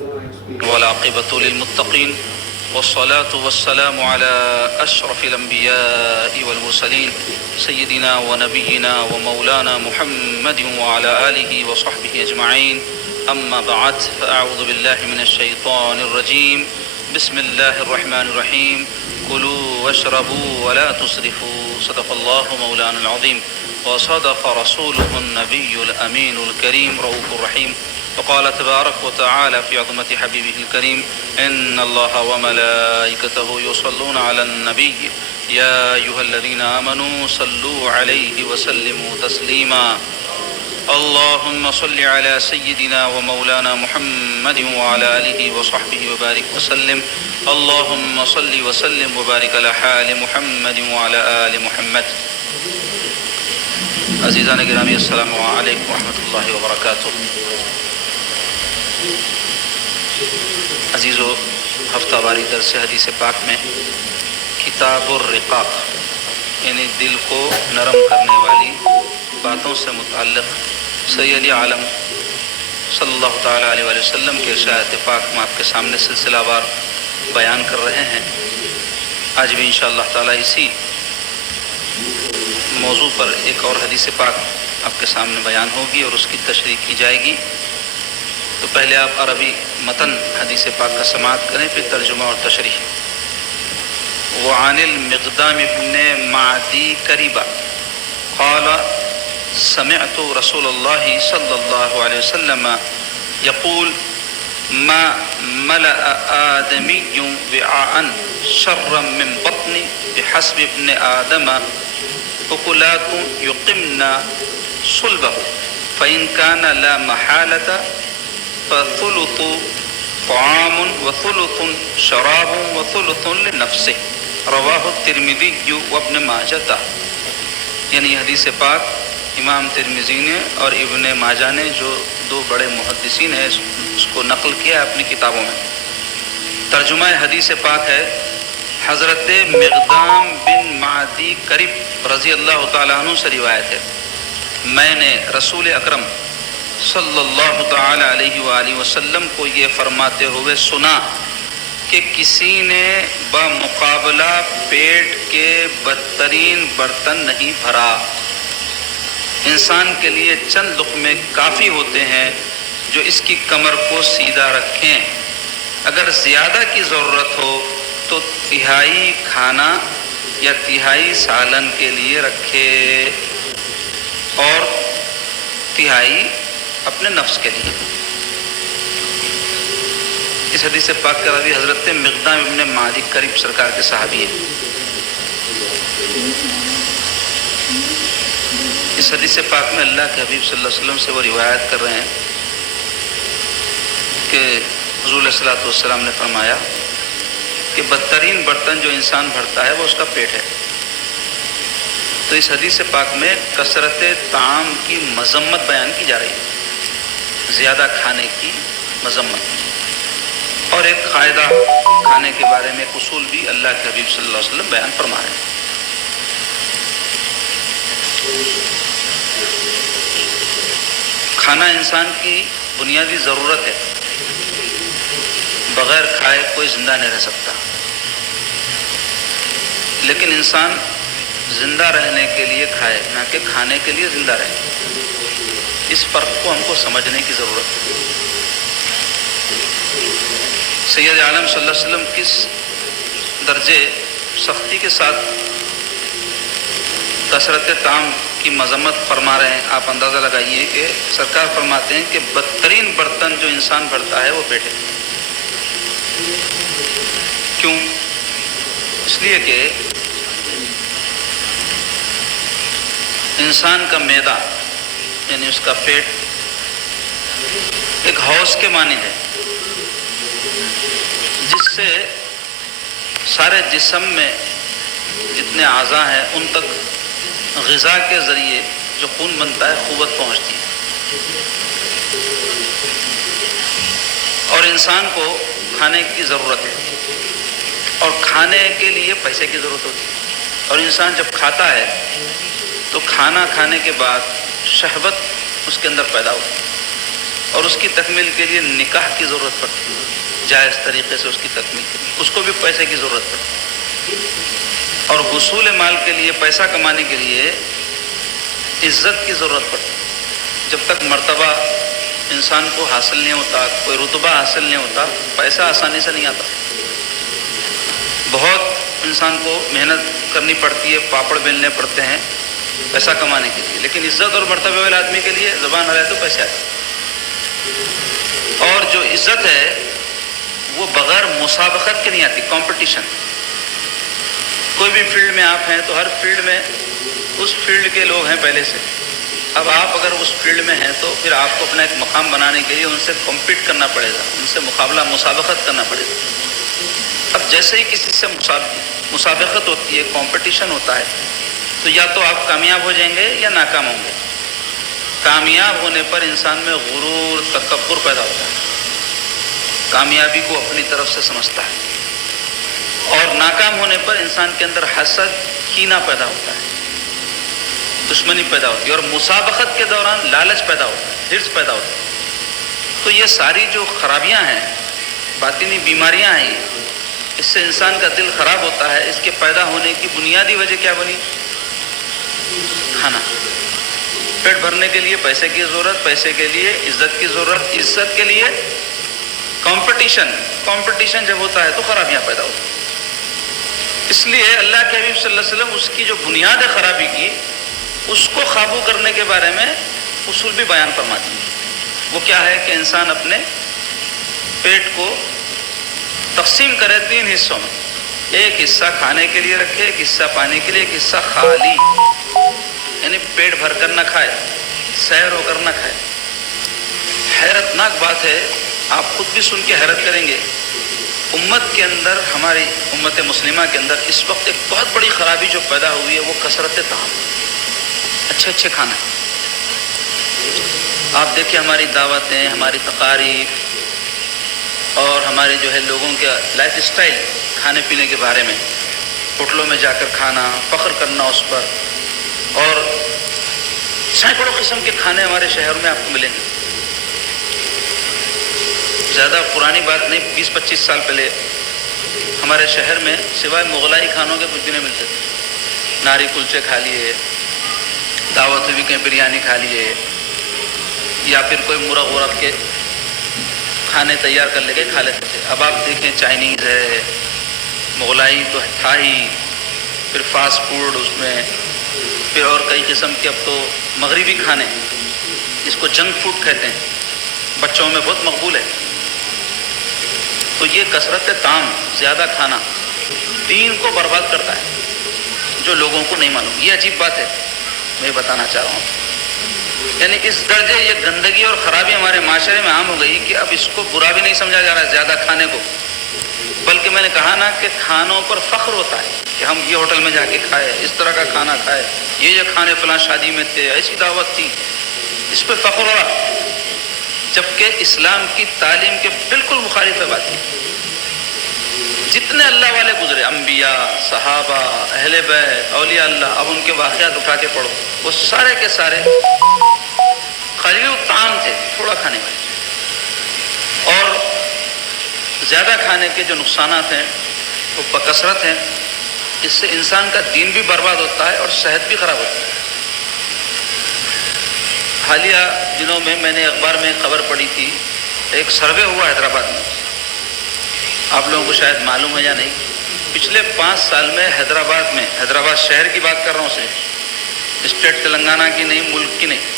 والعاقبة للمتقين والصلاة والسلام على أشرف الأنبياء والمرسلين سيدنا ونبينا ومولانا محمد وعلى آله وصحبه أجمعين. أما بعد فأعوذ بالله من الشيطان الرجيم. بسم الله الرحمن الرحيم. كلوا واشربوا ولا تسرفوا. صدق الله مولانا العظيم وصدق رسوله النبي الأمين الكريم رؤوف رحيم. وقال تبارك وتعالى في عظمة حبيبه الكريم: إن الله وملائكته يصلون على النبي يا أيها الذين آمنوا صلوا عليه وسلموا تسليما. اللهم صل على سيدنا ومولانا محمد وعلى آله وصحبه وبارك وسلم. اللهم صل وسلم وبارك على حال محمد وعلى آل محمد. عزیزان گرامی، السلام علیکم ورحمۃ اللہ وبرکاتہ. عزیزو، ہفتہ واری درس حدیث پاک میں کتاب الرقاق یعنی دل کو نرم کرنے والی باتوں سے متعلق سید عالم صلی اللہ تعالیٰ علیہ وآلہ وسلم کے ارشاد پاک میں آپ کے سامنے سلسلہ وار بیان کر رہے ہیں. آج بھی انشاءاللہ تعالیٰ اسی موضوع پر ایک اور حدیث پاک آپ کے سامنے بیان ہوگی اور اس کی تشریح کی جائے گی. تو پہلے آپ عربی متن حدیث پاک کا سماعت کریں، پھر ترجمہ اور تشریح. وعن المقدام ابن معدی کریبہ قال سمعت رسول اللہ صلی اللہ علیہ وسلم یقول ما ملأ آدمی وعاء شرا من بطن بحسب ابن آدم أكلات يقمن صلبه فإن كان لا محالة فثلث طعام وثلث شراب وثلث لنفسه. رواہ الترمذی وابن ماجہ. یعنی حدیث پاک امام ترمذی نے اور ابن ماجہ نے جو دو بڑے محدثین ہیں اس کو نقل کیا اپنی کتابوں میں. ترجمہ حدیث پاک ہے حضرت مقدام بن معدی کرب رضی اللہ تعالیٰ عنہ سے روایت ہے، میں نے رسول اکرم صلی اللہ تعالیٰ علیہ وآلہ وسلم کو یہ فرماتے ہوئے سنا کہ کسی نے بمقابلہ پیٹ کے بدترین برتن نہیں بھرا. انسان کے لیے چند لقمے کافی ہوتے ہیں جو اس کی کمر کو سیدھا رکھیں. اگر زیادہ کی ضرورت ہو تو تہائی کھانا یا تہائی سالن کے لیے رکھے اور تہائی اپنے نفس کے لیے. اس حدیث پاک کا راوی حضرت مقدام ابن معدی کرب سرکار کے صحابی ہیں. اس حدیث پاک میں اللہ کے حبیب صلی اللہ علیہ وسلم سے وہ روایت کر رہے ہیں کہ حضور علیہ الصلوۃ والسلام نے فرمایا کہ بدترین برتن جو انسان بھرتا ہے وہ اس کا پیٹ ہے. تو اس حدیث پاک میں کثرت طعام کی مذمت بیان کی جا رہی ہے، زیادہ کھانے کی مذمت. اور ایک قاعدہ کھانے کے بارے میں ایک اصول بھی اللہ کے حبیب صلی اللہ علیہ وسلم بیان فرما رہے ہیں. کھانا انسان کی بنیادی ضرورت ہے، بغیر کھائے کوئی زندہ نہیں رہ سکتا. لیکن انسان زندہ رہنے کے لیے کھائے، نہ کہ کھانے کے لیے زندہ رہے. اس فرق کو ہم کو سمجھنے کی ضرورت ہے. سید عالم صلی اللہ علیہ وسلم کس درجے سختی کے ساتھ کثرت طعام کی مذمت فرما رہے ہیں، آپ اندازہ لگائیے کہ سرکار فرماتے ہیں کہ بدترین برتن جو انسان بھرتا ہے وہ پیٹ ہے. کیوں؟ اس لیے کہ انسان کا معدہ یعنی اس کا پیٹ ایک حوض کے مانند ہے جس سے سارے جسم میں جتنے اعضاء ہیں ان تک غذا کے ذریعے جو خون بنتا ہے قوت پہنچتی ہے. اور انسان کو کھانے کی ضرورت ہے اور کھانے کے لیے پیسے کی ضرورت ہوتی ہے. اور انسان جب کھاتا ہے تو کھانا کھانے کے بعد شہوت اس کے اندر پیدا ہوتی ہے. اور اس کی تکمیل کے لیے نکاح کی ضرورت پڑتی ہے، جائز طریقے سے اس کی تکمیل کے لیے اس کو بھی پیسے کی ضرورت پڑتی ہے، اور حصول مال کے لیے، پیسہ کمانے کے لیے عزت کی ضرورت پڑتی ہے۔ جب تک مرتبہ انسان کو حاصل نہیں ہوتا، کوئی رتبہ حاصل نہیں ہوتا، پیسہ آسانی سے نہیں آتا، بہت انسان کو محنت کرنی پڑتی ہے، پاپڑ بیلنے پڑتے ہیں پیسہ کمانے کے لیے، لیکن عزت اور مرتبے والے آدمی کے لیے زبان ہلائے تو پیسے آتے۔ اور جو عزت ہے وہ بغیر مسابقت کے نہیں آتی، کمپٹیشن۔ کوئی بھی فیلڈ میں آپ ہیں تو ہر فیلڈ میں اس فیلڈ کے لوگ ہیں پہلے سے، اب آپ اگر اس فیلڈ میں ہیں تو پھر آپ کو اپنا ایک مقام بنانے کے لیے ان سے کمپیٹ کرنا پڑے گا، ان سے مقابلہ، مسابقت کرنا پڑے گا۔ اب جیسے ہی کسی سے مسابقت ہوتی ہے، کمپٹیشن ہوتا ہے، تو یا تو آپ کامیاب ہو جائیں گے یا ناکام ہوں گے۔ کامیاب ہونے پر انسان میں غرور، تکبر پیدا ہوتا ہے، کامیابی کو اپنی طرف سے سمجھتا ہے، اور ناکام ہونے پر انسان کے اندر حسد، کینہ پیدا ہوتا ہے، دشمنی پیدا ہوتی ہے، اور مسابقت کے دوران لالچ پیدا ہوتا ہے، حرص پیدا ہوتا ہے۔ تو یہ ساری جو خرابیاں ہیں، باطنی بیماریاں ہیں، اس سے انسان کا دل خراب ہوتا ہے۔ اس کے پیدا ہونے کی بنیادی وجہ کیا بنی؟ کھانا۔ پیٹ بھرنے کے لیے پیسے کی ضرورت، پیسے کے لیے عزت کی ضرورت، عزت کے لیے کمپٹیشن۔ کمپٹیشن جب ہوتا ہے تو خرابیاں پیدا ہوتی ہیں۔ اس لیے اللہ کے حبیب صلی اللہ علیہ وسلم اس کی جو بنیاد ہے خرابی کی، اس کو قابو کرنے کے بارے میں اصول بھی بیان فرماتے ہیں۔ وہ کیا ہے کہ انسان اپنے پیٹ کو تقسیم کرے 3 حصوں میں، ایک حصہ کھانے کے لیے رکھے، ایک حصہ پانی کے لیے، ایک حصہ خالی، یعنی پیٹ بھر کر نہ کھائے، سیر ہو کر نہ کھائے۔ حیرت ناک بات ہے، آپ خود بھی سن کے حیرت کریں گے، امت کے اندر، ہماری امت مسلمہ کے اندر اس وقت ایک بہت بڑی خرابی جو پیدا ہوئی ہے، وہ کثرت طعام، اچھے اچھے کھانا۔ آپ دیکھیں ہماری دعوتیں، ہماری تقاریب، اور ہمارے جو ہے لوگوں کے لائف سٹائل، کھانے پینے کے بارے میں، ہوٹلوں میں جا کر کھانا، فخر کرنا اس پر، اور سینکڑوں قسم کے کھانے ہمارے شہر میں آپ کو ملیں گے۔ زیادہ پرانی بات نہیں، 20-25 سال پہلے ہمارے شہر میں سوائے مغلائی کھانوں کے کچھ بھی نہیں ملتے تھے۔ ناری کلچے کھا لیے، دعوت بھی کہیں بریانی کھا لیے، یا پھر کوئی مرغ ورغ کے کھانے تیار کر لے کے کھا لیتے تھے۔ اب آپ دیکھیں چائنیز ہے، مغلائی تو تھا ہی، پھر فاسٹ فوڈ اس میں، پھر اور کئی قسم کے، اب تو مغربی کھانے، اس کو جنک فوڈ کہتے ہیں، بچوں میں بہت مقبول ہے۔ تو یہ کثرت طعام، زیادہ کھانا دین کو برباد کرتا ہے، جو لوگوں کو نہیں معلوم۔ یہ عجیب بات ہے، میں بتانا چاہ رہا ہوں۔ یعنی اس درجے یہ گندگی اور خرابی ہمارے معاشرے میں عام ہو گئی کہ اب اس کو برا بھی نہیں سمجھا جا رہا ہے زیادہ کھانے کو، بلکہ میں نے کہا نا کہ کھانوں پر فخر ہوتا ہے کہ ہم یہ ہوٹل میں جا کے کھائے، اس طرح کا کھانا کھائے، یہ کھانے فلاں شادی میں تھے، ایسی دعوت تھی، اس پہ فخر ہو رہا، جبکہ اسلام کی تعلیم کے بالکل مخالف ہے بات یہ۔ جتنے اللہ والے گزرے، انبیاء، صحابہ، اہل بیت، اولیاء اللہ، اب ان کے واقعات اٹھا کے پڑھو، وہ سارے کے سارے قلیل الطعام تھے، تھوڑا کھانے والے، اور زیادہ کھانے کے جو نقصانات ہیں وہ بکثرت ہیں۔ اس سے انسان کا دین بھی برباد ہوتا ہے اور صحت بھی خراب ہوتی ہے۔ حالیہ دنوں میں نے اخبار میں خبر پڑھی تھی، ایک سروے ہوا حیدرآباد میں، آپ لوگوں کو شاید معلوم ہے یا نہیں، پچھلے 5 سال میں حیدرآباد میں، حیدرآباد شہر کی بات کر رہا ہوں صرف، اسٹیٹ تلنگانہ کی نہیں، ملک کی نہیں،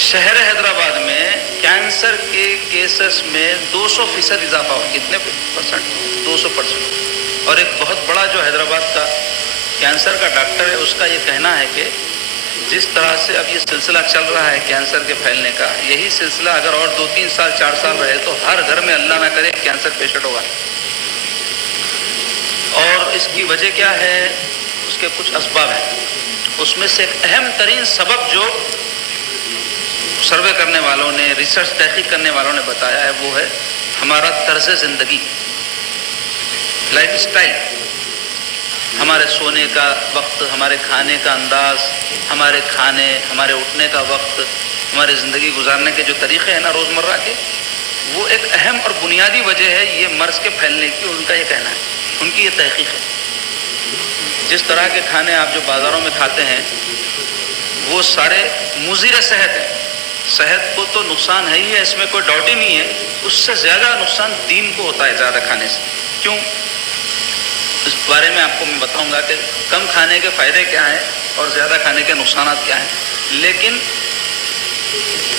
شہر حیدرآباد میں کینسر کے کیسز میں 200% اضافہ ہوا۔ کتنے پرسنٹ؟ 200%۔ اور ایک بہت بڑا جو حیدرآباد کا کینسر کا ڈاکٹر ہے، اس کا یہ کہنا ہے کہ جس طرح سے اب یہ سلسلہ چل رہا ہے کینسر کے پھیلنے کا، یہی سلسلہ اگر اور 2-3 سال 4 سال رہے تو ہر گھر میں اللہ نہ کرے کینسر پیشنٹ ہوگا۔ اور اس کی وجہ کیا ہے؟ اس کے کچھ اسباب ہیں، اس میں سے ایک اہم ترین سبب جو سروے کرنے والوں نے، ریسرچ تحقیق کرنے والوں نے بتایا ہے، وہ ہے ہمارا طرز زندگی، لائف سٹائل، ہمارے سونے کا وقت، ہمارے کھانے کا انداز، ہمارے کھانے، ہمارے اٹھنے کا وقت، ہماری زندگی گزارنے کے جو طریقے ہیں نا روزمرہ کے، وہ ایک اہم اور بنیادی وجہ ہے یہ مرض کے پھیلنے کی، ان کا یہ کہنا ہے، ان کی یہ تحقیق ہے۔ جس طرح کے کھانے آپ جو بازاروں میں کھاتے ہیں وہ سارے مضر صحت ہیں، صحت کو تو نقصان ہے ہی ہے، اس میں کوئی ڈاؤٹ ہی نہیں ہے، اس سے زیادہ نقصان دین کو ہوتا ہے زیادہ کھانے سے۔ کیوں؟ اس بارے میں آپ کو میں بتاؤں گا کہ کم کھانے کے فائدے کیا ہیں اور زیادہ کھانے کے نقصانات کیا ہیں۔ لیکن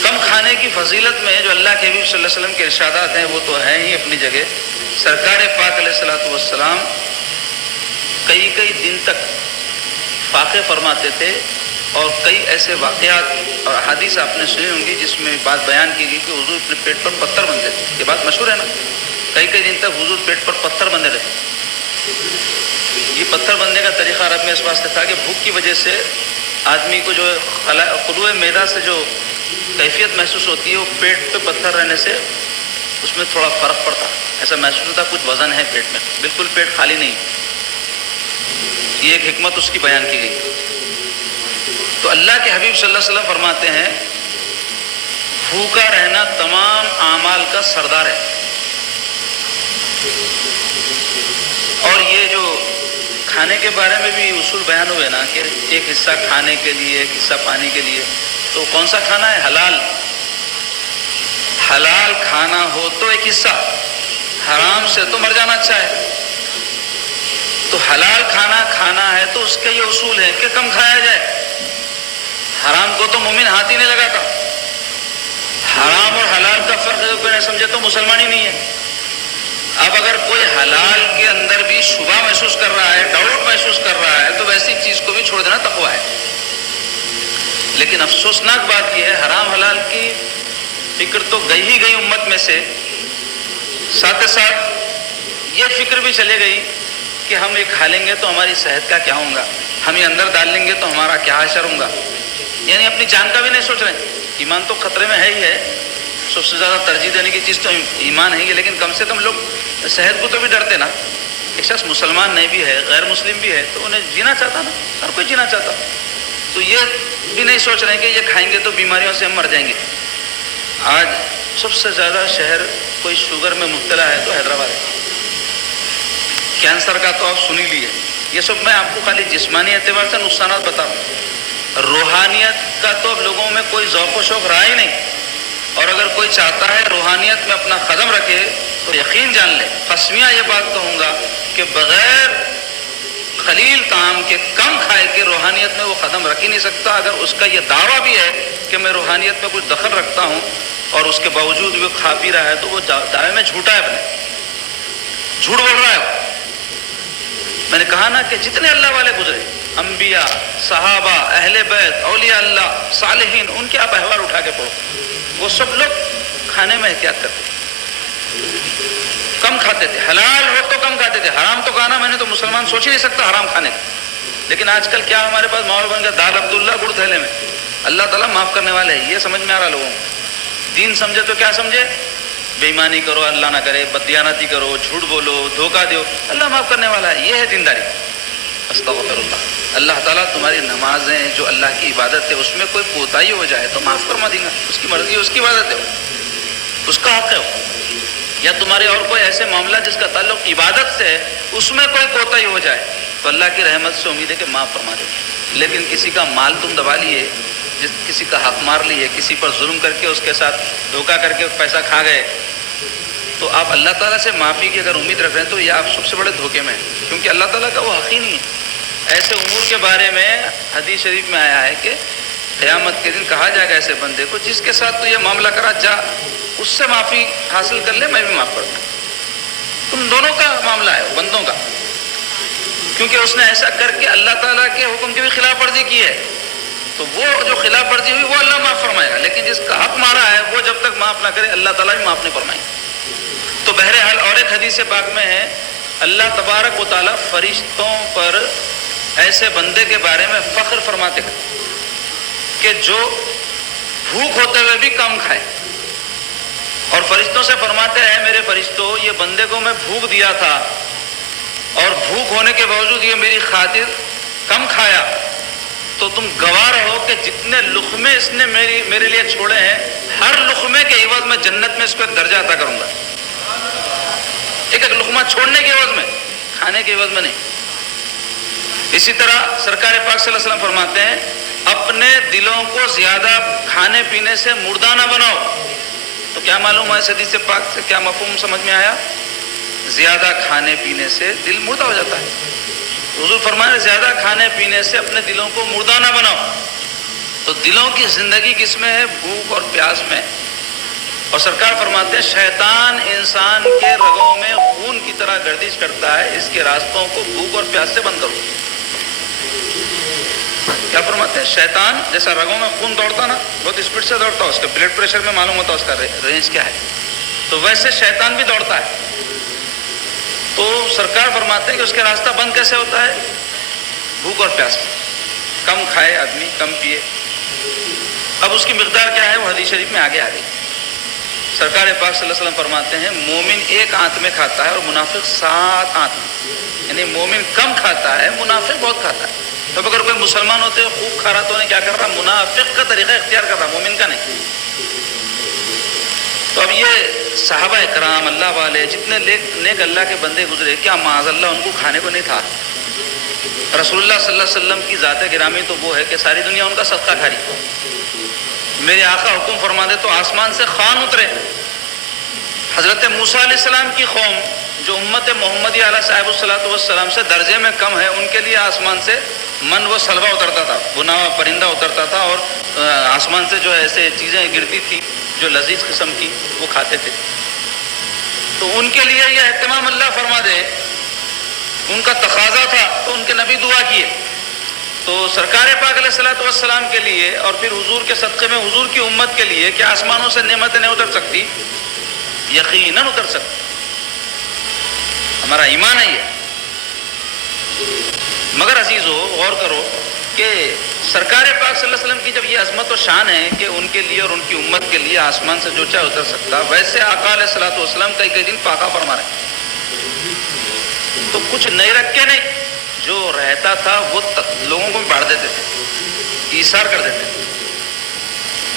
کم کھانے کی فضیلت میں جو اللہ کے حبیب صلی اللہ علیہ وسلم کے ارشادات ہیں وہ تو ہیں ہی اپنی جگہ۔ سرکار پاک علیہ الصلوۃ والسلام کئی دن تک فاقے فرماتے تھے، اور کئی ایسے واقعات اور احادیث آپ نے سنی ہوں گی جس میں بات بیان کی گئی کہ حضور اپنے پیٹ پر پتھر بندھتے تھے۔ یہ بات مشہور ہے نا، کئی دن تک حضور پیٹ پر پتھر بندھے رہتے۔ یہ پتھر بندھنے کا طریقہ عرب میں اس واسطے تھا کہ بھوک کی وجہ سے آدمی کو جو خلوع معدہ سے جو کیفیت محسوس ہوتی ہے وہ پیٹ پہ پتھر رہنے سے اس میں تھوڑا فرق پڑتا، ایسا محسوس ہوتا کچھ وزن ہے پیٹ میں، بالکل پیٹ خالی نہیں۔ یہ ایک حکمت اس کی بیان کی گئی۔ تو اللہ کے حبیب صلی اللہ علیہ وسلم فرماتے ہیں بھوکا رہنا تمام اعمال کا سردار ہے، اور یہ جو کھانے کے بارے میں بھی اصول بیان ہوئے نا کہ ایک حصہ کھانے کے لیے، ایک حصہ پانی کے لیے، تو کون سا کھانا ہے؟ حلال کھانا ہو تو ایک حصہ، حرام سے تو مر جانا اچھا ہے۔ تو حلال کھانا ہے تو اس کے یہ اصول ہے کہ کم کھایا جائے۔ حرام کو تو مومن ہاتھ ہی نہیں لگاتا۔ حرام اور حلال کا فرق اگر کوئی نہیں سمجھے تو مسلمان ہی نہیں ہے۔ اب اگر کوئی حلال کے اندر بھی شبہ محسوس کر رہا ہے، ڈاؤٹ محسوس کر رہا ہے، تو ویسی چیز کو بھی چھوڑ دینا تقویٰ ہے۔ لیکن افسوسناک بات یہ ہے حرام حلال کی فکر تو گئی امت میں سے، ساتھ ساتھ یہ فکر بھی چلے گئی کہ ہم یہ کھا لیں گے تو ہماری صحت کا کیا ہوگا، ہم یہ اندر ڈال لیں گے تو ہمارا کیا اثر ہوگا، یعنی اپنی جان کا بھی نہیں سوچ رہے۔ ایمان تو خطرے میں ہے ہی ہے، سب سے زیادہ ترجیح دینے کی چیز تو ایمان ہے، لیکن کم سے کم لوگ صحت کو تو بھی ڈرتے نا۔ ایک شخص مسلمان نہیں بھی ہے، غیر مسلم بھی ہے، تو انہیں جینا چاہتا نا، ہر کوئی جینا چاہتا، تو یہ بھی نہیں سوچ رہے ہیں کہ یہ کھائیں گے تو بیماریوں سے ہم مر جائیں گے۔ آج سب سے زیادہ شہر کوئی شوگر میں مبتلا ہے تو حیدرآباد ہے، کینسر کا تو آپ سن ہی لیے۔ یہ سب میں آپ کو خالی جسمانی اعتبار سے نقصانات بتا رہا ہوں، روحانیت کا تو اب لوگوں میں کوئی ذوق و شوق رہا ہی نہیں، اور اگر کوئی چاہتا ہے روحانیت میں اپنا قدم رکھے تو یقین جان لے، قسمیہ یہ بات کہوں گا کہ بغیر قلیل طعام کے کم کھائے کے روحانیت میں وہ قدم رکھ ہی نہیں سکتا۔ اگر اس کا یہ دعویٰ بھی ہے کہ میں روحانیت میں کچھ دخل رکھتا ہوں اور اس کے باوجود وہ کھا پی رہا ہے تو وہ دعوے میں جھوٹا ہے، اپنے جھوٹ بول رہا ہے۔ میں نے کہا نا کہ جتنے اللہ والے گزرے، انبیاء، صحابہ، اہل بیت، اولیاء اللہ، صالحین، ان کے آپ احوال اٹھا کے پڑھو، وہ سب لوگ کھانے میں احتیاط کرتے تھے، کم کھاتے تھے، حلال ہو تو کم کھاتے تھے، حرام تو کھانا میں نے تو مسلمان سوچ ہی نہیں سکتا حرام کھانے کا۔ لیکن آج کل کیا ہمارے پاس ماحول بن گیا، دال عبداللہ گڑ تھیلے میں، اللہ تعالیٰ معاف کرنے والے ہیں، یہ سمجھ میں آ رہا لوگوں کو۔ دین سمجھے تو کیا سمجھے؟ بے ایمانی کرو، اللہ نہ کرے، بددیانتی کرو، جھوٹ بولو، دھوکہ دو، اللہ معاف کرنے والا ہے، یہ ہے دینداری۔ استغفر اللہ، اللہ تعالیٰ تمہاری نمازیں جو اللہ کی عبادت ہے اس میں کوئی کوتاہی ہو جائے تو معاف فرما دیں گا، اس کی مرضی ہے، اس کی عبادت ہے، اس کا حق ہے، یا تمہارے اور کوئی ایسے معاملہ جس کا تعلق عبادت سے ہے اس میں کوئی کوتاہی ہو جائے تو اللہ کی رحمت سے امید ہے کہ معاف فرما دے۔ لیکن کسی کا مال تم دبا لیے، کسی کا حق مار لیے، کسی پر ظلم کر کے اس کے ساتھ دھوکہ کر کے پیسہ کھا گئے، تو آپ اللہ تعالیٰ سے معافی کی اگر امید رکھ رہے ہیں تو یہ آپ سب سے بڑے دھوکے میں ہیں، کیونکہ اللہ تعالیٰ کا وہ حق ہی نہیں ہے۔ ایسے امور کے بارے میں حدیث شریف میں آیا ہے کہ قیامت کے دن کہا جائے گا ایسے بندے کو جس کے ساتھ تو یہ معاملہ کرا، جا اس سے معافی حاصل کر لے، میں بھی معاف کرتا ہوں۔ تم دونوں کا معاملہ ہے، بندوں کا، کیونکہ اس نے ایسا کر کے اللہ تعالیٰ کے حکم کی بھی خلاف ورزی کی ہے، تو وہ جو خلاف ورزی ہوئی وہ اللہ معاف فرمائے گا، لیکن جس کا حق مارا ہے وہ جب تک معاف نہ کرے اللہ تعالیٰ بھی معاف نہیں فرمائے گا۔ تو بہرحال اور ایک حدیث پاک میں ہے اللہ تبارک و تعالیٰ فرشتوں پر ایسے بندے کے بارے میں فخر فرماتے ہیں کہ جو بھوک ہوتے ہوئے بھی کم کھائے، اور فرشتوں سے فرماتے ہیں میرے فرشتوں یہ بندے کو میں بھوک دیا تھا اور بھوک ہونے کے باوجود یہ میری خاطر کم کھایا، تو تم گواہ رہو کہ جتنے لقمے اس نے میرے لیے چھوڑے ہیں، ہر لقمے کے عوض میں جنت میں اس کو ایک درجہ عطا کروں گا. ایک ایک لقمہ چھوڑنے کے عوض میں، کھانے کے عوض میں نہیں. اسی طرح سرکار پاک صلی اللہ علیہ وسلم فرماتے ہیں اپنے دلوں کو زیادہ کھانے پینے سے مردہ نہ بناؤ. تو کیا معلوم ہے اس حدیث پاک سے کیا مفہوم سمجھ میں آیا؟ زیادہ کھانے پینے سے دل مردہ ہو جاتا ہے. حضور فرمایا زیادہ کھانے پینے سے اپنے دلوں کو مردہ نہ بناؤ. تو دلوں کی زندگی کس میں ہے؟ بھوک اور پیاس میں. اور سرکار فرماتے ہیں شیطان انسان کے رگوں میں خون کی طرح گردش کرتا ہے، اس کے راستوں کو بھوک اور پیاس سے بند کرو. کیا فرماتے ہیں؟ شیطان جیسا رگوں میں خون دوڑتا نا، بہت اسپیڈ سے دوڑتا ہے، اس کے بلڈ پریشر میں معلوم ہوتا ہے اس کا رینج کیا ہے، تو ویسے شیطان بھی دوڑتا ہے. تو سرکار فرماتے ہیں کہ اس کا راستہ بند کیسے ہوتا ہے؟ بھوک اور پیاس. کم کھائے آدمی، کم پیے. اب اس کی مقدار کیا ہے وہ حدیث شریف میں آگے آ گئی. سرکار پاک صلی اللہ علیہ وسلم فرماتے ہیں مومن ایک آنت میں کھاتا ہے اور منافق 7 آنت میں. یعنی مومن کم کھاتا ہے، منافق بہت کھاتا ہے. تو اگر کوئی مسلمان ہوتے خوب کھا رہا تو انہیں کیا کر رہا؟ منافق کا طریقہ اختیار کر رہا، مومن کا نہیں. تو اب یہ صحابہ اکرام اللہ والے جتنے نیک اللہ کے بندے گزرے، کیا معاذ اللہ ان کو کھانے کو نہیں تھا؟ رسول اللہ صلی اللہ علیہ وسلم کی ذات گرامی تو وہ ہے کہ ساری دنیا ان کا صدقہ کھا رہی. میرے آقا حکم فرما دے تو آسمان سے خوان اترے. حضرت موسیٰ علیہ السلام کی قوم جو امت محمدی علیہ صاحب الصلاۃ والسلام سے درجے میں کم ہے، ان کے لیے آسمان سے من و سلوہ اترتا تھا، بنا ہوا پرندہ اترتا تھا، اور آسمان سے جو ایسے چیزیں گرتی تھی جو لذیذ قسم کی، وہ کھاتے تھے. تو ان کے لیے یہ اہتمام اللہ فرما دے، ان کا تقاضا تھا تو ان کے نبی دعا کیے. تو سرکار پاک علیہ الصلوۃ والسلام کے لیے اور پھر حضور کے صدقے میں حضور کی امت کے لیے کیا آسمانوں سے نعمتیں نہیں اتر سکتی؟ یقیناً اتر سکتی. ہمارا ایمان ہے یہ. مگر عزیزو غور کرو کہ سرکار پاک صلی اللہ علیہ وسلم کی جب یہ عظمت و شان ہے کہ ان کے لیے اور ان کی امت کے لیے آسمان سے جو چاہے اتر سکتا، ویسے آقا علیہ الصلوۃ والسلام کئی دن فاقہ فرما رہے تو کچھ نہیں رکھے نہیں، جو رہتا تھا وہ لوگوں کو بانٹ دیتے تھے، ایثار کر دیتے تھے،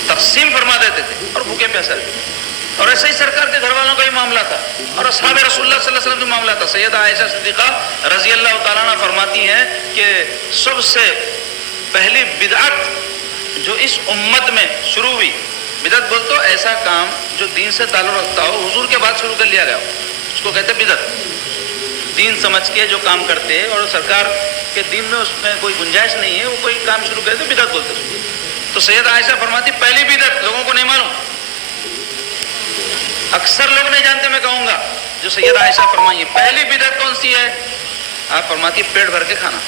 تقسیم فرما دیتے تھے اور بھوکے پیاسے رہتے تھے. اور ایسے ہی سرکار کے گھر والوں کا بھی معاملہ تھا اور اصحاب رسول اللہ صلی اللہ علیہ وسلم کا معاملہ تھا. سیدہ عائشہ صدیقہ رضی اللہ تعالیٰ عنہ فرماتی ہیں کہ سب سے پہلی بدعت جو اس امت میں شروع ہوئی، بدعت بول تو ایسا کام جو دین سے تعلق رکھتا ہو، حضور کے بعد شروع کر لیا گیا، اس کو کہتے بدعت. دین سمجھ کے جو کام کرتے اور سرکار کے دین میں اس میں کوئی گنجائش نہیں ہے، وہ کوئی کام شروع کرتے بدعت بولتے. تو سیدہ عائشہ فرماتی پہلی بدعت لوگوں کو نہیں معلوم، اکثر لوگ نہیں جانتے، میں کہوں گا جو سیدہ عائشہ فرمائیے پہلی بدعت کون سی ہے؟ آپ فرماتی پیٹ بھر کے کھانا.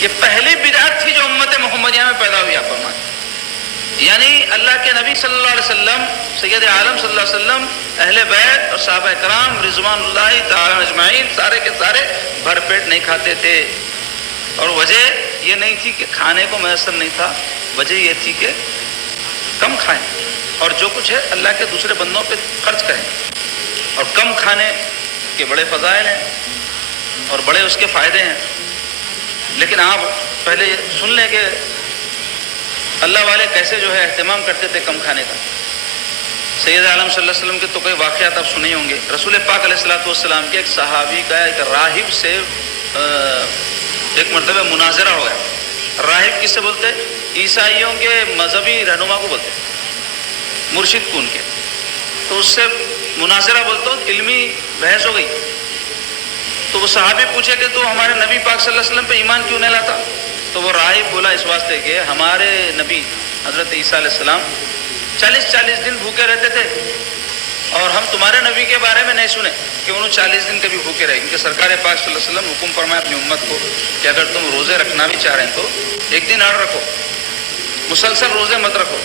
یہ پہلی بدعت تھی جو امت محمدیہ میں پیدا ہوئی. آپ فرماتی یعنی اللہ کے نبی صلی اللہ علیہ وسلم، سید عالم صلی اللہ علیہ وسلم، اہل بیت اور صحابہ کرام رضوان اللہ تعالی اجمعین سارے کے سارے بھر پیٹ نہیں کھاتے تھے. اور وجہ یہ نہیں تھی کہ کھانے کو میسر نہیں تھا، وجہ یہ تھی کہ کم کھائیں اور جو کچھ ہے اللہ کے دوسرے بندوں پہ خرچ کریں. اور کم کھانے کے بڑے فضائل ہیں اور بڑے اس کے فائدے ہیں. لیکن آپ پہلے سن لیں کہ اللہ والے کیسے جو ہے اہتمام کرتے تھے کم کھانے کا. سید عالم صلی اللہ علیہ وسلم کے تو کئی واقعات آپ سنے ہوں گے. رسول پاک علیہ الصلوۃ والسلام کے ایک صحابی کا ایک راہب سے ایک مرتبہ مناظرہ ہو گیا. راہب کس سے بولتے؟ عیسائیوں کے مذہبی رہنما کو بولتے، مرشد کو ان کے. تو اس سے مناظرہ بولتے علمی بحث ہو گئی. تو وہ صحابی پوچھے کہ تو ہمارے نبی پاک صلی اللہ علیہ وسلم پہ ایمان کیوں نہیں لاتا؟ تو وہ راہب بولا اس واسطے کہ ہمارے نبی حضرت عیسیٰ علیہ السلام 40 دن بھوکے رہتے تھے اور ہم تمہارے نبی کے بارے میں نہیں سنے کہ انہوں 40 دن کبھی بھوکے رہے. کیونکہ سرکار پاک صلی اللہ علیہ وسلم حکم فرمائے اپنی امت کو کہ اگر تم روزے رکھنا بھی چاہ رہے ہیں تو ایک دن اور رکھو، مسلسل روزے مت رکھو.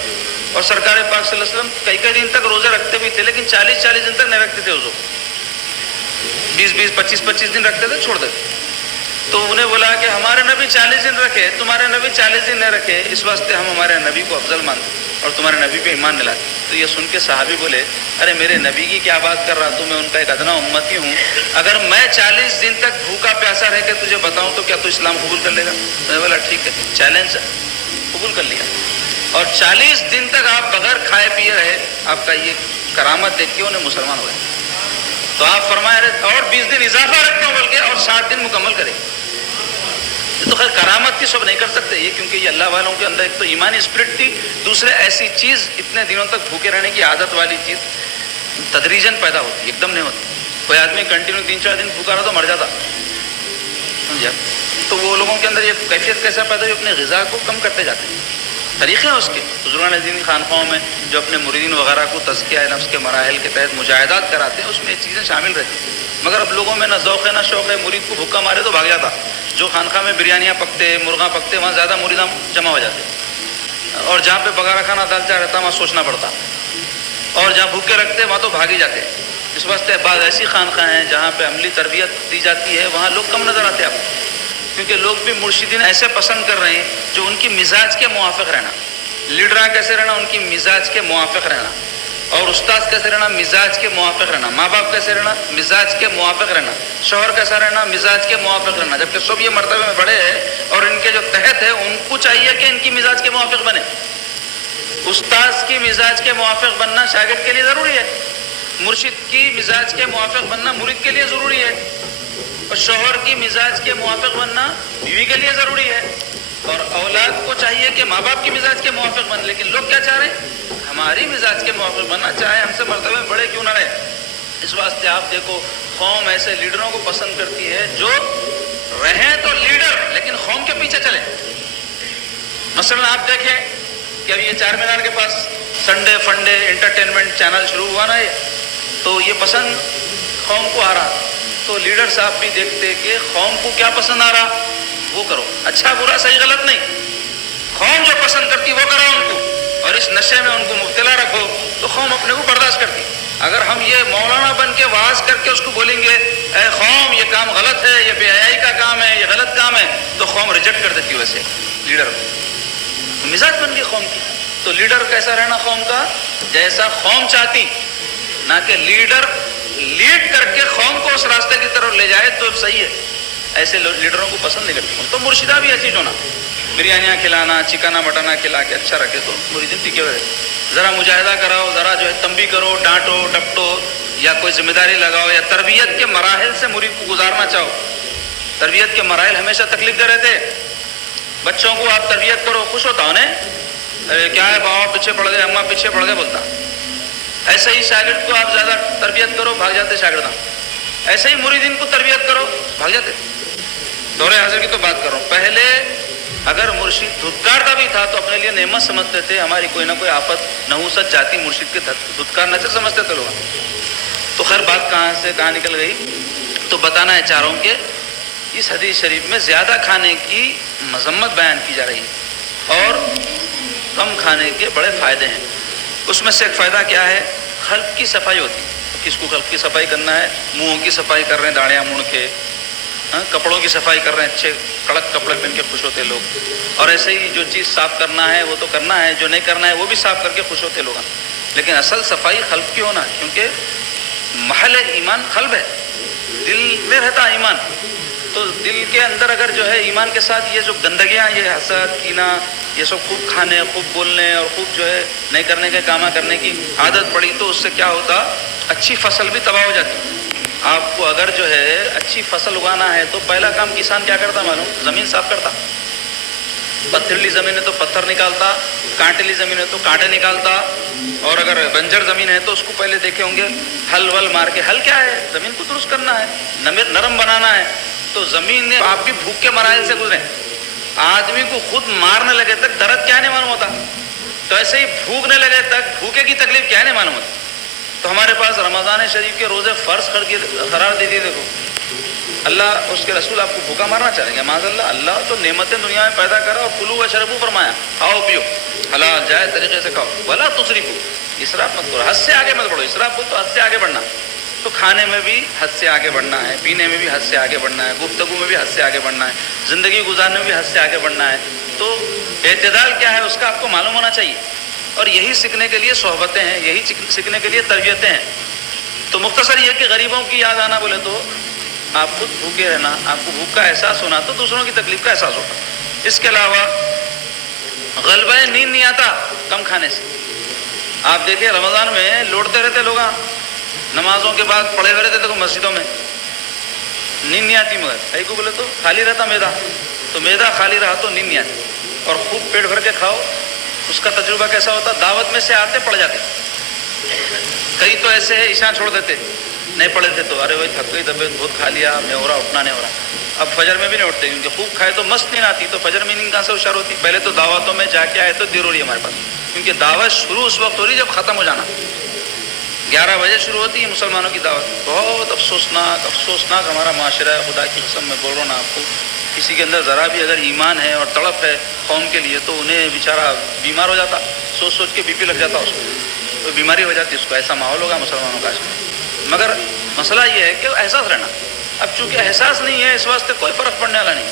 اور سرکار پاک صلی اللہ علیہ وسلم کئی دن تک روزے رکھتے بھی تھے، لیکن 40 دن تک نہیں رکھتے تھے. حضور 20 25 دن رکھتے تھے، چھوڑ دیتے. تو انہیں بولا کہ ہمارے نبی 40 دن رکھے، تمہارے نبی 40 دن نہیں رکھے، اس واسطے ہم ہمارے نبی کو افضل مانتے. اور تمہارے نبی پہ ایمان نہیں لاتے. تو یہ سن کے صحابی بولے ارے میرے نبی کی کیا بات کر رہا تو میں ان کا ایک ادنا امتی ہوں, اگر میں 40 دن تک بھوکا پیاسا رہ کے تجھے بتاؤں تو کیا تو اسلام قبول کر لے گا؟ میں نے بولا ٹھیک ہے, چیلنج قبول کر لیا. اور 40 دن تک آپ بغیر کھائے پیے رہے, آپ کا یہ کرامت دیکھ کے انہیں مسلمان ہوئے. تو آپ فرمائے اور 20 دن اضافہ رکھتا ہوں بلکہ, اور 60 دن مکمل کرے. تو خیر کرامت کی سب نہیں کر سکتے یہ, کیونکہ یہ اللہ والوں کے اندر ایک تو ایمانی اسپرٹ تھی, دوسرے ایسی چیز اتنے دنوں تک بھوکے رہنے کی عادت والی چیز تدریجاً پیدا ہوتی, ایک دم نہیں ہوتی. کوئی آدمی کنٹینیو 3-4 دن بھوکا رہا تو مر جاتا, سمجھا؟ تو وہ لوگوں کے اندر یہ کیفیت کیسا پیدا ہوئی, اپنے غذا کو کم کرتے جاتے ہیں. طریقے ہیں اس کے, بزرگان دینی خانقاہوں میں جو اپنے مریدین وغیرہ کو تزکیہ نفس کے مراحل کے تحت مجاہدات کراتے ہیں, اس میں یہ چیزیں شامل رہتی ہیں. مگر اب لوگوں میں نہ ذوق ہے نہ شوق ہے, مرید کو بھوکا مارے تو بھاگ جاتا. جو خانقاہ میں بریانیاں پکتے, مرغا پکتے, وہاں زیادہ مریداں جمع ہو جاتے, اور جہاں پہ بغارہ کھانا دالچا رہتا وہاں سوچنا پڑتا, اور جہاں بھوکے رکھتے وہاں تو بھاگ ہی جاتے. اس واسطے بعض ایسی خانقاہ ہیں جہاں پہ عملی تربیت دی جاتی ہے, وہاں لوگ کم نظر آتے آپ کو, کیونکہ لوگ بھی مرشدین ایسے پسند کر رہے ہیں جو ان کی مزاج کے موافق رہنا. لیڈراں کیسے رہنا, ان کی مزاج کے موافق رہنا, اور استاد کیسے رہنا, مزاج کے موافق رہنا, ماں باپ کیسے رہنا, مزاج کے موافق رہنا, شوہر کیسا رہنا, مزاج کے موافق رہنا. جبکہ سب یہ مرتبے میں بڑے ہیں اور ان کے جو تحت ہے ان کو چاہیے کہ ان کی مزاج کے موافق بنے. استاد کی مزاج کے موافق بننا شاگرد کے لیے ضروری ہے, مرشد کی مزاج کے موافق بننا مرید کے لیے ضروری ہے, اور شوہر کی مزاج کے موافق بننا بیوی کے لیے ضروری ہے, اور اولاد کو چاہیے کہ ماں باپ کی مزاج کے موافق بنے. لیکن لوگ کیا چاہ رہے ہیں, ہماری مزاج کے موافق بننا, چاہے ہم سے مرتبے میں بڑے کیوں نہ رہے. اس واسطے آپ دیکھو قوم ایسے لیڈروں کو پسند کرتی ہے جو رہیں تو لیڈر لیکن قوم کے پیچھے چلے. مثلا آپ دیکھیں کہ ابھی یہ چار مینار کے پاس سنڈے فنڈے انٹرٹینمنٹ چینل شروع ہوا نا, یہ تو یہ پسند قوم کو آ رہا, تو لیڈر صاحب بھی دیکھتے کہ قوم کو کیا پسند آ رہا وہ کرو, اچھا برا صحیح غلط نہیں, قوم جو پسند کرتی وہ کرو ان کو, اور اس نشے میں ان کو مبتلا رکھو تو قوم اپنے کو برداشت کرتی. اگر ہم یہ مولانا بن کے واعظ کر کے اس کو بولیں گے اے قوم یہ کام غلط ہے, یہ بے حیائی کا کام ہے, یہ غلط کام ہے, تو قوم ریجیکٹ کر دیتی. ویسے لیڈر مزاج بن گئی قوم کی. تو لیڈر کیسا رہنا قوم کا, جیسا قوم چاہتی, نہ کہ لیڈر لیڈ کر کے قوم کو اس راستے کی طرف لے جائے تو صحیح ہے. ایسے لیڈروں کو پسند نہیں کرتی. تو مرشدہ بھی ایسی جو نا بریانیاں کھلانا, چکنا مٹنا کھلا کے اچھا رکھے تو مریدین ٹکے ہوئے. ذرا مجاہدہ کراؤ, ذرا جو ہے تنبیہ کرو, ڈانٹو ڈپٹو, یا کوئی ذمہ داری لگاؤ, یا تربیت کے مراحل سے مرید کو گزارنا چاہو. تربیت کے مراحل ہمیشہ تکلیف دہ رہتے. بچوں کو آپ تربیت کرو, خوش ہوتا انہیں, کیا ہے بابا پیچھے پڑ گئے, اماں پیچھے پڑ گئے بولتا. ایسے ہی شاگرد کو آپ زیادہ تربیت کرو, بھاگ جاتے شاگرداں. ایسے ہی مریدین کو تربیت کرو, بھاگ جاتے. دور حاضر کی تو بات کر رہا ہوں. پہلے اگر مرشد دھتکارتا بھی تھا تو اپنے لیے نعمت سمجھتے تھے, ہماری کوئی نہ کوئی آفت نحوست جاتی, مرشد کے دھتکار نہ سمجھتے تھے لوگ. تو خیر بات کہاں سے کہاں نکل گئی, تو بتانا ہے چاروں کے اس حدیث شریف میں زیادہ کھانے کی مذمت بیان کی جا رہی ہے اور کم کھانے کے بڑے فائدے ہیں. اس میں سے ایک فائدہ کیا ہے, خلق کی صفائی ہوتی. کس کو خلق کی صفائی کرنا ہے, منہوں کی صفائی کر رہے ہیں داڑیاں مڑ کے, کپڑوں کی صفائی کر رہے ہیں, اچھے کڑک کپڑے پہن کے خوش ہوتے لوگ. اور ایسے ہی جو چیز صاف کرنا ہے وہ تو کرنا ہے, جو نہیں کرنا ہے وہ بھی صاف کر کے خوش ہوتے لوگ. لیکن اصل صفائی قلب کی ہونا ہے, کیونکہ محل ایمان قلب ہے, دل میں رہتا ایمان. تو دل کے اندر اگر جو ہے ایمان کے ساتھ یہ جو گندگیاں, یہ حسد کینہ, یہ سب خوب کھانے, خوب بولنے اور خوب جو ہے نہیں کرنے کے کاماں کرنے کی عادت پڑی, تو اس سے کیا ہوتا, اچھی فصل بھی تباہ ہو جاتی. آپ کو اگر جو ہے اچھی فصل اگانا ہے تو پہلا کام کسان کیا کرتا معلوم, زمین صاف کرتا. پتھریلی زمین ہے تو پتھر نکالتا, کانٹیلی زمین ہے تو کانٹے نکالتا, اور اگر بنجر زمین ہے تو اس کو پہلے دیکھے ہوں گے ہل ول مار کے. ہل کیا ہے, زمین کو درست کرنا ہے, نرم بنانا ہے. تو زمین نے آپ بھی بھوک کے مراحل سے گزرے. آدمی کو خود مارنے لگے تک درد کیا نہیں معلوم ہوتا, تو ایسے ہی بھوکنے لگے تک بھوکے کی تکلیف کیا نہیں معلوم ہوتی. تو ہمارے پاس رمضان شریف کے روزے فرض قرار دے دیے. دیکھو اللہ اس کے رسول آپ کو بھوکا مارنا چاہیں گے, معاذ اللہ. اللہ تو نعمتیں دنیا میں پیدا کرا اور کلو و شربو فرمایا, کھاؤ پیو حلال جائز طریقے سے کھاؤ, ولا تسرفو, اسراف مت کرو, حد سے آگے مت بڑھو. اسراف ہو تو حد سے آگے بڑھنا. تو کھانے میں بھی حد سے آگے بڑھنا ہے, پینے میں بھی حد سے آگے بڑھنا ہے, گفتگو میں بھی حد سے آگے بڑھنا ہے, زندگی گزارنے میں بھی حد سے آگے بڑھنا ہے. تو اعتدال کیا ہے اس کا آپ کو معلوم ہونا چاہیے. اور یہی سیکھنے کے لیے صحبتیں ہیں، یہی سیکھنے کے لیے تربیتیں ہیں. تو مختصر یہ کہ غریبوں کی یاد آنا بولے تو آپ خود بھوکے رہنا، آپ کو بھوک کا احساس ہونا تو دوسروں کی تکلیف کا احساس ہوتا. اس کے علاوہ غلبہ نیند نہیں آتا کم کھانے سے. آپ دیکھیں رمضان میں لوٹتے رہتے لوگ، نمازوں کے بعد پڑے ہوئے رہتے تھے مسجدوں میں، نیند نہیں آتی. مگر کئی کو بولے تو خالی رہتا میدا، تو میدا خالی رہا تو نیند نہیں آتی. اور خوب پیٹ بھر کے کھاؤ، اس کا تجربہ کیسا ہوتا؟ دعوت میں سے آتے پڑ جاتے. کئی تو ایسے ہے عشاء چھوڑ دیتے، نہیں پڑے تھے تو ارے وہی تھک گئی طبیعت، بہت کھا لیا، میں ہو رہا اٹھنا نہیں ہو رہا. اب فجر میں بھی نہیں اٹھتے کیونکہ خوب کھائے تو مست نیند آتی، تو فجر میں نیند کہاں سے ہوشیار ہوتی؟ پہلے تو دعوتوں میں جا کے آئے تو دیر ہو رہی ہے ہمارے پاس، کیونکہ دعوت شروع اس وقت ہو رہی ہے جب ختم ہو جانا. 11 بجے شروع ہوتی ہے مسلمانوں کی دعوت. بہت افسوسناک ہمارا معاشرہ ہے. خدا کی قسم میں بول رہا ہوں نا آپ کو، کسی کے اندر ذرا بھی اگر ایمان ہے اور تڑپ ہے قوم کے لیے تو انہیں بیچارہ بیمار ہو جاتا، سوچ کے بی پی لگ جاتا، اس کو تو بیماری ہو جاتی اس کو. ایسا ماحول ہوگا مسلمانوں کا. مگر مسئلہ یہ ہے کہ احساس رہنا. اب چونکہ احساس نہیں ہے اس واسطے کوئی فرق پڑنے والا نہیں.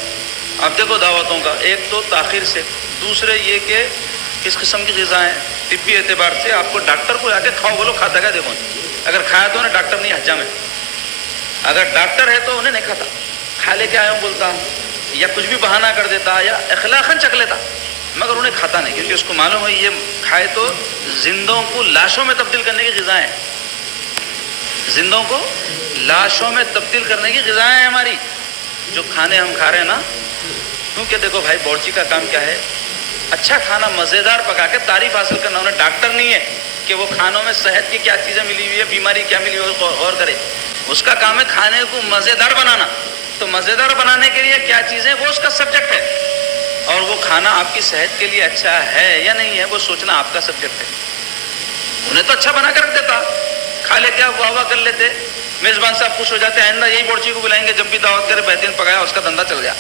اب دیکھو دعوتوں کا ایک تو تاخیر سے، دوسرے یہ کہ کس قسم کی غذائیں طبی اعتبار سے. آپ کو ڈاکٹر کو جا کے کھاؤ بولو، کھاتا کیا؟ دیکھو اگر کھایا تو انہیں ڈاکٹر نہیں حجام ہے، اگر ڈاکٹر ہے تو انہیں نہیں کھاتا، کھا لے کے آیا ہوں بولتا، یا کچھ بھی بہانہ کر دیتا یا اخلاقاً چکھ لیتا، مگر انہیں کھاتا نہیں کیونکہ اس کو معلوم ہے یہ کھائے تو زندوں کو لاشوں میں تبدیل کرنے کی غذائیں ہیں. زندوں کو لاشوں میں تبدیل کرنے کی غذائیں ہیں ہماری جو کھانے ہم کھا رہے ہیں نا. کیونکہ دیکھو بھائی باورچی کا کام کیا ہے؟ اچھا کھانا مزیدار پکا کے تعریف حاصل کرنا. انہیں ڈاکٹر نہیں ہے کہ وہ کھانوں میں صحت کی کیا چیزیں ملی ہوئی ہے، بیماری کیا ملی ہوئی ہے غور کرے. اس کا کام ہے کھانے کو مزیدار بنانا. تو مزیدار بنانے کے لیے کیا چیزیں، وہ اس کا سبجیکٹ ہے. اور وہ کھانا آپ کی صحت کے لیے اچھا ہے یا نہیں ہے وہ سوچنا آپ کا سبجیکٹ ہے. انہیں تو اچھا بنا کر رکھ دیتا، کھا لے کیا واہ کر لیتے، میزبان صاحب خوش ہو جاتے، آئندہ یہی باورچی کو بلائیں گے جب بھی دعوت کرے، بہترین پکایا، اس کا دھندا چل گیا.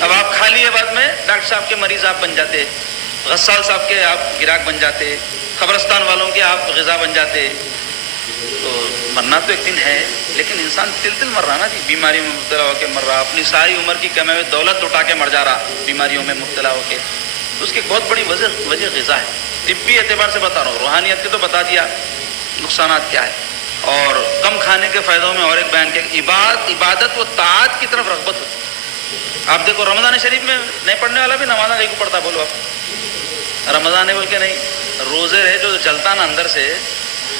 اب آپ کھا لیے، بعد میں ڈاکٹر صاحب کے مریض آپ بن جاتے، غسال صاحب کے آپ گراہک بن جاتے، قبرستان والوں کے آپ غذا بن جاتے. تو مرنا تو ایک دن ہے، لیکن انسان تل مر رہا نا جی، بیماریوں میں مبتلا ہو کے مر رہا، اپنی ساری عمر کی کمائی میں دولت لٹا کے مر جا رہا بیماریوں میں مبتلا ہو کے. تو اس کی بہت بڑی وجہ غذا ہے. طبی اعتبار سے بتا رہا ہوں، روحانیت کے تو بتا دیا نقصانات کیا ہے. اور کم کھانے کے فائدوں میں اور ایک بیان کیا، عبادت و طاعت کی طرف رغبت ہوتی. آپ دیکھو رمضان شریف میں نہیں پڑھنے والا بھی نماز نہیں کو پڑھتا. بولو آپ رمضان ہے بول کے نہیں، روزے رہے جو جلتا نا اندر سے،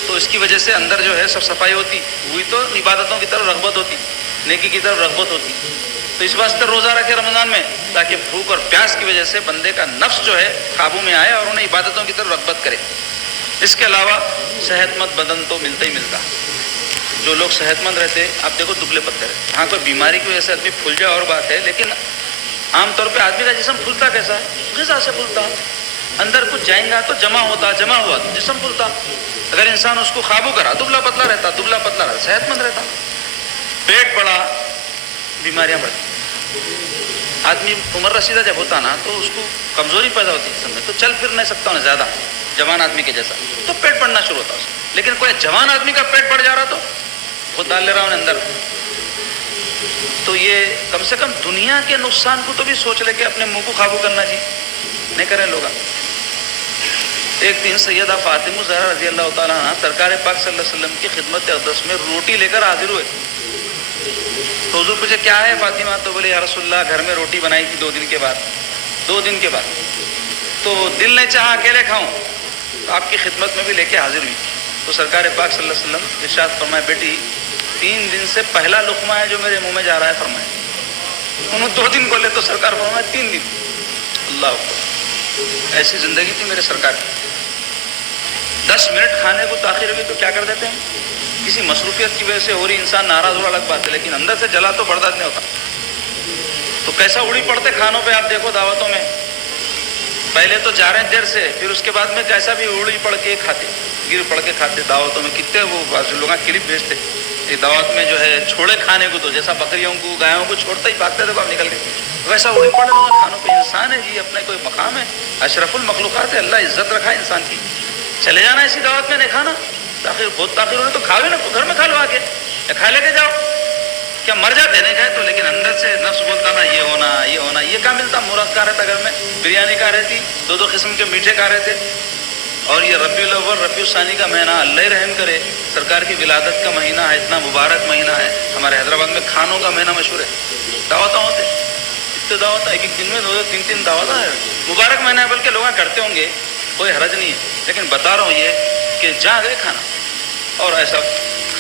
تو اس کی وجہ سے اندر جو ہے سب صفائی ہوتی ہوئی تو عبادتوں کی طرف رغبت ہوتی، نیکی کی طرف رغبت ہوتی. تو اس واسطے روزہ رکھے رمضان میں تاکہ بھوک اور پیاس کی وجہ سے بندے کا نفس جو ہے قابو میں آئے اور انہیں عبادتوں کی طرف رغبت کرے. اس کے علاوہ صحت مند بدن تو ملتا ہی ملتا. جو لوگ صحت مند رہتے آپ دیکھو دبلے پتلے رہتے. ہاں کوئی بیماری کی وجہ سے آدمی پھول جائے اور بات ہے، لیکن عام طور پہ آدمی کا جسم پھولتا کیسا ہے؟ غذا سے پھولتا. اندر کچھ جائیں گا تو جمع ہوا تو جسم پھولتا. اگر انسان اس کو قابو کرا دبلا پتلا رہتا، صحت مند رہتا. پیٹ بڑا بیماریاں بڑھتی. آدمی عمر رسیدہ جب ہوتا نا تو اس کو کمزوری پیدا ہوتی ہے جسم میں، تو چل پھر نہیں سکتا نا زیادہ جوان آدمی کے جیسا، تو پیٹ بڑھنا شروع ہوتا ہے. لیکن کوئی جوان آدمی کا پیٹ بڑھ جا رہا تو وہ ڈال لے رہا ہوں اندر. تو یہ کم سے کم دنیا کے نقصان کو تو بھی سوچ لے کہ اپنے منہ کو قابو کرنا جی نہیں کریں لوگ. ایک دن سیدہ فاطمہ زہرا رضی اللہ تعالیٰ عنہ سرکار پاک صلی اللہ علیہ وسلم کی خدمت اقدس میں روٹی لے کر حاضر ہوئے. تو حضور پوچھے کیا ہے فاطمہ؟ تو بولے یا رسول اللہ گھر میں روٹی بنائی تھی 2 دن کے بعد تو دل نہیں چاہا اکیلے کھاؤں، تو آپ کی خدمت میں بھی لے کے حاضر ہوئی. تو سرکار پاک صلی اللہ علیہ وسلم ارشاد فرمائے بیٹی 3 دن سے پہلا لقمہ ہے جو میرے منہ میں جا رہا ہے. فرمائے انہوں 2 دن بولے تو سرکار فرمائے 3 دن. اللہ اکبر، ایسی زندگی تھی میرے سرکار کی. 10 منٹ کھانے کو تاخیر ہوگی تو کیا کر دیتے ہیں؟ کسی مصروفیت کی وجہ سے ہو رہی انسان ناراض ہو الگ بات ہے، لیکن اندر سے جلا تو برداشت نہیں ہوتا. تو کیسا اڑی پڑتے کھانوں پہ. آپ دیکھو دعوتوں میں پہلے تو جا رہے ہیں دیر سے، پھر اس کے بعد میں کیسا بھی اڑی پڑ کے کھاتے، گر پڑ کے کھاتے. دعوتوں میں کتنے وہ لوگ کلپ بھیجتے یہ دعوت میں جو ہے چھوڑے کھانے کو، تو جیسا بکریوں کو گایوں کو چھوڑتا ہی بھاگتے تھے آپ نکل کے، ویسا اڑی پڑے لوگ کھانوں پہ. انسان ہے جی، اپنے کوئی مقام ہے، اشرف المخلوقات ہے، اللہ عزت رکھا ہے انسان کی. چلے جانا اسی دعوت میں نہیں کھانا، تاخیر بہت تاخیر ہونے تو کھاوے نا، گھر میں کھا لو آ کے، یا کھا لے کے جاؤ. کیا مر جاتے نہیں کھائے تو، لیکن اندر سے نفس بولتا نا یہ ہونا. یہ کیا ملتا؟ مرغ کھا رہتا گھر میں، بریانی کھا رہی تھی، 2 قسم کے میٹھے کھا رہے تھے. اور یہ ربیع الاول ربیع الثانی کا مہینہ اللہ ہی رحم کرے، سرکار کی ولادت کا مہینہ ہے، اتنا مبارک مہینہ ہے. ہمارے حیدرآباد میں کھانوں کا مہینہ مشہور ہے، دعوتیں ہوتے اتنے دعوت ایک ایک دن میں 2-3 دعوتیں ہیں. مبارک مہینہ ہے، بلکہ لوگ کرتے ہوں گے، کوئی حرج نہیں ہے. لیکن بتا رہا ہوں یہ کہ جہاں گئے کھانا، اور ایسا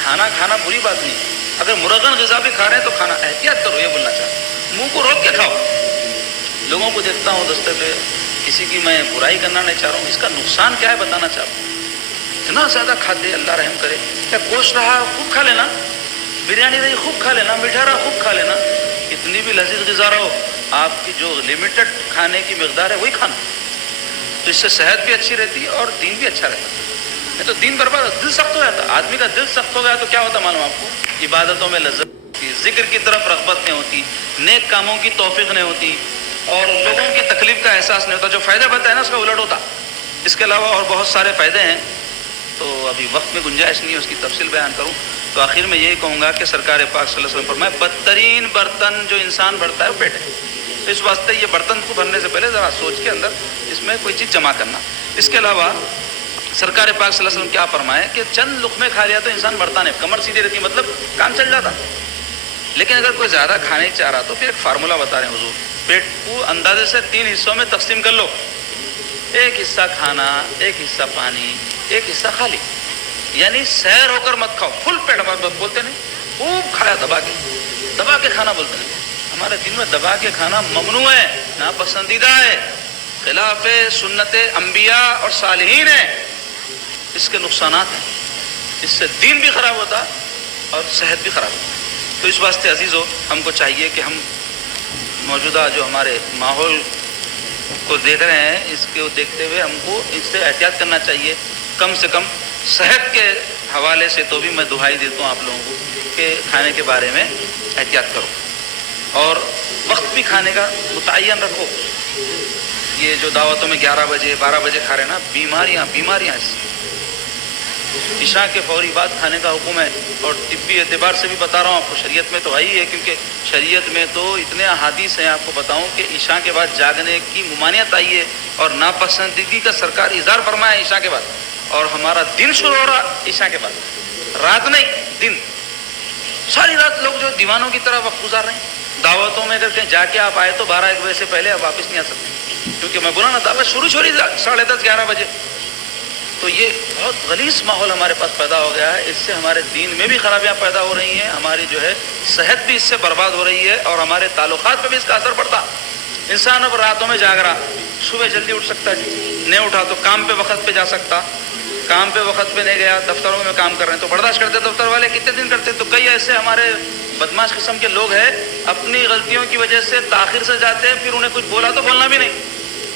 کھانا بری بات نہیں. اگر مرغن غذا بھی کھا رہے ہیں تو کھانا احتیاط کرو، یہ بولنا چاہتا ہوں. منہ کو روک کے کھاؤ. لوگوں کو دیکھتا ہوں دستے پہ، کسی کی میں برائی کرنا نہیں چاہ رہا ہوں، اس کا نقصان کیا ہے بتانا چاہتا ہوں. اتنا زیادہ کھاتے، اللہ رحم کرے. کیا گوشت رہا خوب کھا لینا، بریانی رہی خوب کھا لینا، میٹھا رہا خوب کھا لینا. اتنی بھی لذیذ غذا رہو، آپ کی جو لمیٹڈ کھانے کی مقدار ہے وہی کھانا. تو اس سے صحت بھی اچھی رہتی ہے اور دین بھی اچھا رہتا ہے. نہیں تو دین برباد، دل سخت ہو جاتا. آدمی کا دل سخت ہو گیا تو کیا ہوتا معلوم آپ کو؟ عبادتوں میں لذت ہوتی، ذکر کی طرف رغبت نہیں ہوتی، نیک کاموں کی توفیق نہیں ہوتی، اور لوگوں کی تکلیف کا احساس نہیں ہوتا. جو فائدہ بتایا نا اس کا الٹ ہوتا. اس کے علاوہ اور بہت سارے فائدے ہیں، تو ابھی وقت میں گنجائش نہیں ہے اس کی تفصیل بیان کروں. تو آخر میں یہی کہوں گا کہ سرکار پاک صلی اللہ علیہ وسلم فرمائے بدترین برتن جو انسان بھرتا ہے وہ پیٹ ہے. تو اس واسطے یہ برتن کو بھرنے سے پہلے ذرا سوچ کے اندر اس میں کوئی چیز جمع کرنا. اس کے علاوہ سرکار پاک صلی اللہ علیہ وسلم کیا فرمائے کہ چند لقمے کھا لیا تو انسان بڑھتا نہیں، کمر سیدھی رہتی، مطلب کام چل جاتا. لیکن اگر کوئی زیادہ کھانے چاہ رہا تو پھر ایک فارمولہ بتا رہے ہیں حضور، پیٹ کو اندازے سے 3 حصوں میں تقسیم کر لو. ایک حصہ کھانا، ایک حصہ پانی، ایک حصہ خالی. یعنی سیر ہو کر مت کھاؤ، فل پیٹ بولتے نہیں، خوب کھایا دبا کے کھانا بولتے نہیں. ہمارے دن میں دبا کے کھانا ممنوع ہے، ناپسندیدہ ہے، خلاف سنت انبیاء اور صالحین ہے. اس کے نقصانات ہیں، اس سے دین بھی خراب ہوتا اور صحت بھی خراب ہوتا. تو اس واسطے عزیزو ہم کو چاہیے کہ ہم موجودہ جو ہمارے ماحول کو دیکھ رہے ہیں، اس کو دیکھتے ہوئے ہم کو اس سے احتیاط کرنا چاہیے. کم سے کم صحت کے حوالے سے تو بھی میں دہائی دیتا ہوں آپ لوگوں کو کہ کھانے کے بارے میں احتیاط کرو، اور وقت بھی کھانے کا متعین رکھو. یہ جو دعوتوں میں 11 بجے 12 بجے کھا رہے ہیں نا، بیماریاں اس عشاء کے فوری بعد کھانے کا حکم ہے. اور طبی اعتبار سے بھی بتا رہا ہوں آپ کو، شریعت میں تو آئی ہے، کیونکہ شریعت میں تو اتنے احادیث ہیں آپ کو بتاؤں کہ عشاء کے بعد جاگنے کی ممانعت آئی ہے، اور ناپسندیدگی کا سرکار اظہار فرمایا عشاء کے بعد. اور ہمارا دن شروع ہو رہا عشاء کے بعد، رات نہیں دن. ساری رات لوگ جو دیوانوں کی طرح وقت گزار رہے ہیں. دعوتوں میں اگر کہیں جا کے آپ آئے تو 12-1 بجے سے پہلے آپ واپس نہیں آ سکتے، کیونکہ میں بولا نا دعوت شروع 10:30-11 بجے. تو یہ بہت غلیظ ماحول ہمارے پاس پیدا ہو گیا ہے. اس سے ہمارے دین میں بھی خرابیاں پیدا ہو رہی ہیں، ہماری جو ہے صحت بھی اس سے برباد ہو رہی ہے، اور ہمارے تعلقات پہ بھی اس کا اثر پڑتا. انسان اب راتوں میں جاگ رہا، صبح جلدی اٹھ سکتا ہے، نہیں اٹھا تو کام پہ وقت پہ جا سکتا، کام پہ وقت پہ نہیں گیا، دفتروں میں کام کر رہے ہیں تو برداشت کرتے دفتر والے، کتنے دن کرتے. تو کئی ایسے ہمارے بدماش قسم کے لوگ ہیں، اپنی غلطیوں کی وجہ سے تاخیر سے جاتے ہیں، پھر انہیں کچھ بولا تو بولنا بھی نہیں.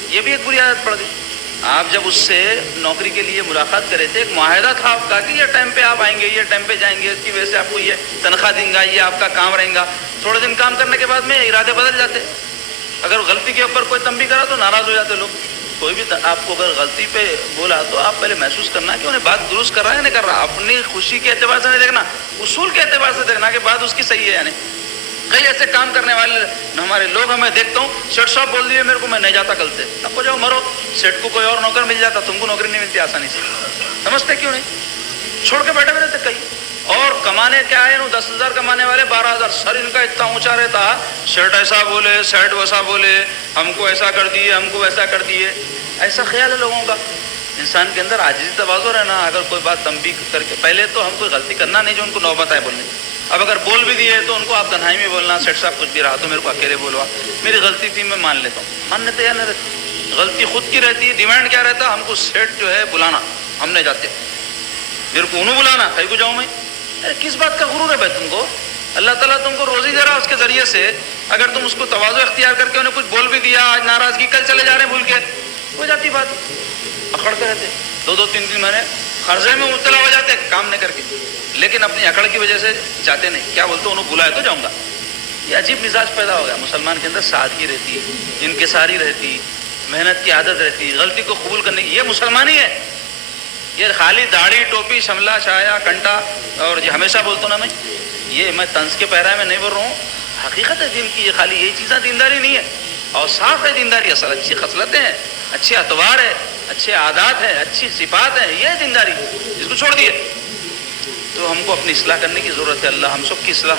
یہ بھی ایک بری عادت پڑ گئی. آپ جب اس سے نوکری کے لیے ملاقات کرے تھے، ایک معاہدہ تھا آپ کا کہ یہ ٹائم پہ آپ آئیں گے، یہ ٹائم پہ جائیں گے، اس کی وجہ سے آپ کو یہ تنخواہ دیں گا، یہ آپ کا کام رہیں گا. تھوڑے دن کام کرنے کے بعد میں ارادے بدل جاتے. اگر غلطی کے اوپر کوئی تنبیہ کرا تو ناراض ہو جاتے لوگ. کوئی بھی آپ کو اگر غلطی پہ بولا تو آپ پہلے محسوس کرنا کہ انہیں بات درست کر رہا ہے یا نہیں کر رہا. اپنی خوشی کے اعتبار سے نہیں دیکھنا، اصول کے اعتبار سے دیکھنا کہ بات اس کی صحیح ہے یا نہیں. کئی ایسے کام کرنے والے ہمارے لوگ ہمیں دیکھتا ہوں، سیٹ صاحب بول دیے میرے کو میں نہیں جاتا کل سے. اب کو جاؤ مرو، سیٹ کو کوئی اور نوکر مل جاتا، تم کو نوکری نہیں ملتی آسانی سے. سمجھتے کیوں نہیں؟ چھوڑ کے بیٹھے ہوئے رہتے کئی. اور کمانے کیا ہے، 10,000 کمانے والے 12,000، سر ان کا اتنا اونچا رہتا، سیٹ ایسا بولے، سیٹ ویسا بولے، ہم کو ایسا کر دیے، ہم کو ویسا کر دیے. ایسا خیال ہے لوگوں کا. انسان کے اندر عاجزی تواضع رہنا. اگر کوئی بات تنبیہ کر کے، پہلے تو ہم کوئی غلطی کرنا نہیں جو ان کو نوبت آئے بولنے. اب اگر بول بھی دیے تو ان کو آپ تنہائی میں بولنا، سیٹ صاحب کچھ بھی رہا تو میرے کو اکیلے بولوا، میری غلطی تھی میں مان لیتا ہوں. ماننے تیار نہیں رہتی، غلطی خود کی رہتی ہے. ڈیمانڈ کیا رہتا، ہم کو سیٹ جو ہے بلانا، ہم نہیں جاتے. میرے کو انہوں بلانا، کہیں کو جاؤں میں. کس بات کا غرور ہے بھائی تم کو؟ اللہ تعالیٰ تم کو روزی دے رہا اس کے ذریعے سے. اگر تم اس کو تواضع اختیار کر کے انہیں کچھ بول بھی دیا، آج ناراضگی، کل چلے جا رہے ہیں بھول کے، ہو جاتی بات. اکڑ کے رہتے 2-3 مہینے قرضے میں مبتلا ہو جاتے کام نہیں کر کے، لیکن اپنی اکڑ کی وجہ سے جاتے نہیں. کیا بولتے انہوں بلائے تو جاؤں گا. یہ عجیب مزاج پیدا ہو گیا. مسلمان کے اندر سادگی رہتی، انکساری رہتی، محنت کی عادت رہتی، غلطی کو قبول کرنے کی. یہ مسلمانی ہے. یہ خالی داڑھی ٹوپی شملہ چھایا کنٹا، اور یہ ہمیشہ بولتا ہوں نا میں طنز کے پیرا میں نہیں بول رہا ہوں، حقیقت ہے دین کی. یہ خالی یہی چیزیں دینداری نہیں ہے، اور صاف ہے دینداری. اصل اچھی خصلتیں ہیں، اچھے اطوار ہے، اچھے عادات ہیں، اچھی صفات ہیں، یہ دینداری، اس کو چھوڑ دیے. تو ہم کو اپنی اصلاح کرنے کی ضرورت ہے. اللہ ہم سب کی اصلاح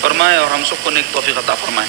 فرمائے اور ہم سب کو نیک توفیق عطا فرمائے.